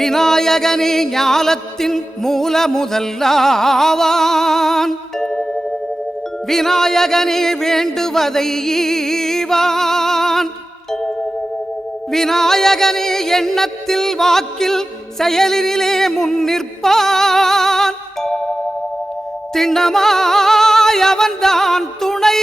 விநாயகனே ஞாலத்தின் மூல முதல்லாவான். விநாயகனே வேண்டுவதை ஈவான். விநாயகனே எண்ணத்தில் வாக்கில் செயலினிலே முன்னிற்பான். திண்ணமாய் அவன்தான் துணை.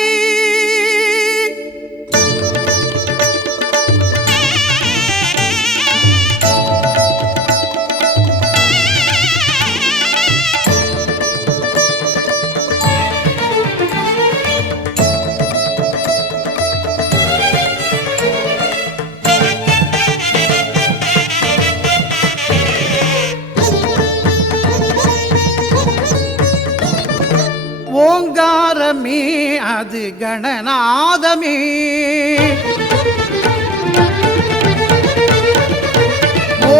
ஓங்காரமே அது கணநாதமே.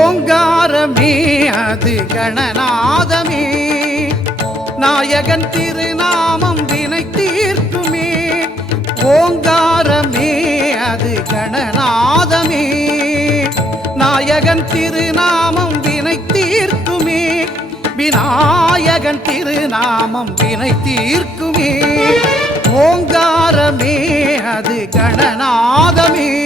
ஓங்காரமே அது கணநாதமே. நாயகன் திருநாமம் வினை தீர்க்குமே. ஓங்காரமே அது கணநாதமே. நாயகன் திருநாமம் வினை தீர்க்குமே. விநாயகன் திருநாமம் வினை தீர்க்குமே. ஓங்காரமே அது கணநாதமே.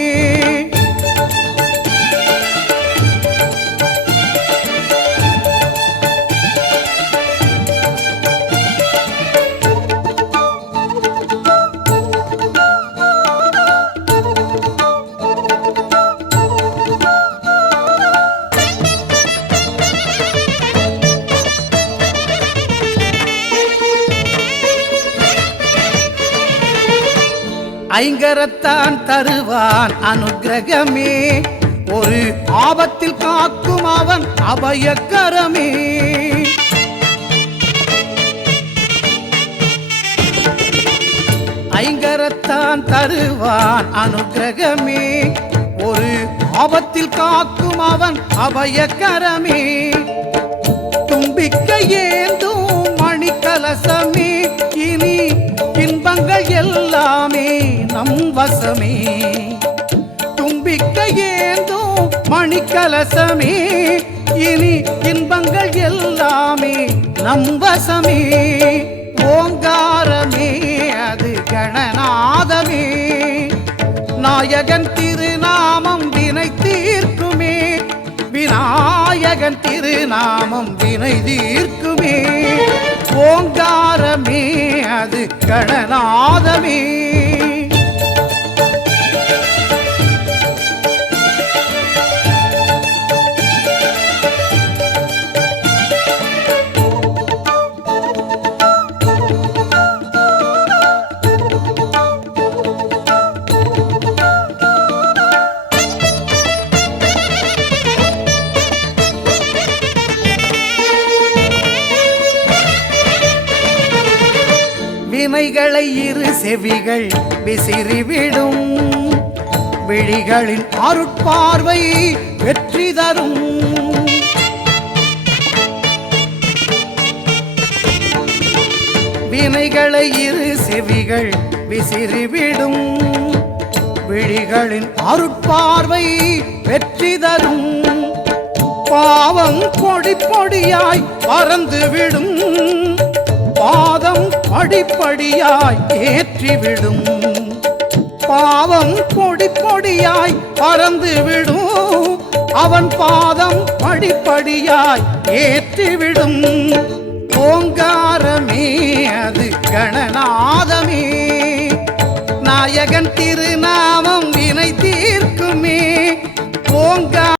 ஐங்கரத்தான் தருவான் அனுக்கிரகமே. ஒரு ஆபத்தில் காக்கும் அவன் அபயக்கரமே. ஐங்கரத்தான் தருவான் அனுக்கிரகமே. ஒரு ஆபத்தில் காக்கும் அவன் அபயக்கரமே. தும்பிக்கை ஏந்தும் மணிக்கலசமே. இனி இன்பங்கள் எல்லாமே நம் வசமே. தும்பிக்கை ஏந்தும் மணிக்கலசமே. இனி இன்பங்கள் எல்லாமே நம் வசமே. ஓங்காரமே அது கணநாதமே. நாயகன் திருநாமம் வினை தீர்க்குமே. விநாயகன் திருநாமம் வினை தீர்க்குமே. ஓங்காரமே அது கணநாதமே. வினைகளை இரு செவிகள் விசிறிவிடும். விழிகளின் அருட்பார்வை வெற்றி தரும். வினைகளை இரு செவிகள் விசிறிவிடும். விழிகளின் அருட்பார்வை வெற்றி தரும். பாவம் பொடி பொடியாய் பறந்துவிடும். பாதம் படிப்படியாய் ஏற்றிவிடும். பாவம் பொடி பொடியாய் பறந்துவிடும். அவன் பாதம் படிப்படியாய் ஏற்றிவிடும். ஓங்காரமே அது கணநாதமே. நாயகன் திருநாமம் வினை தீர்க்குமே. ஓங்கார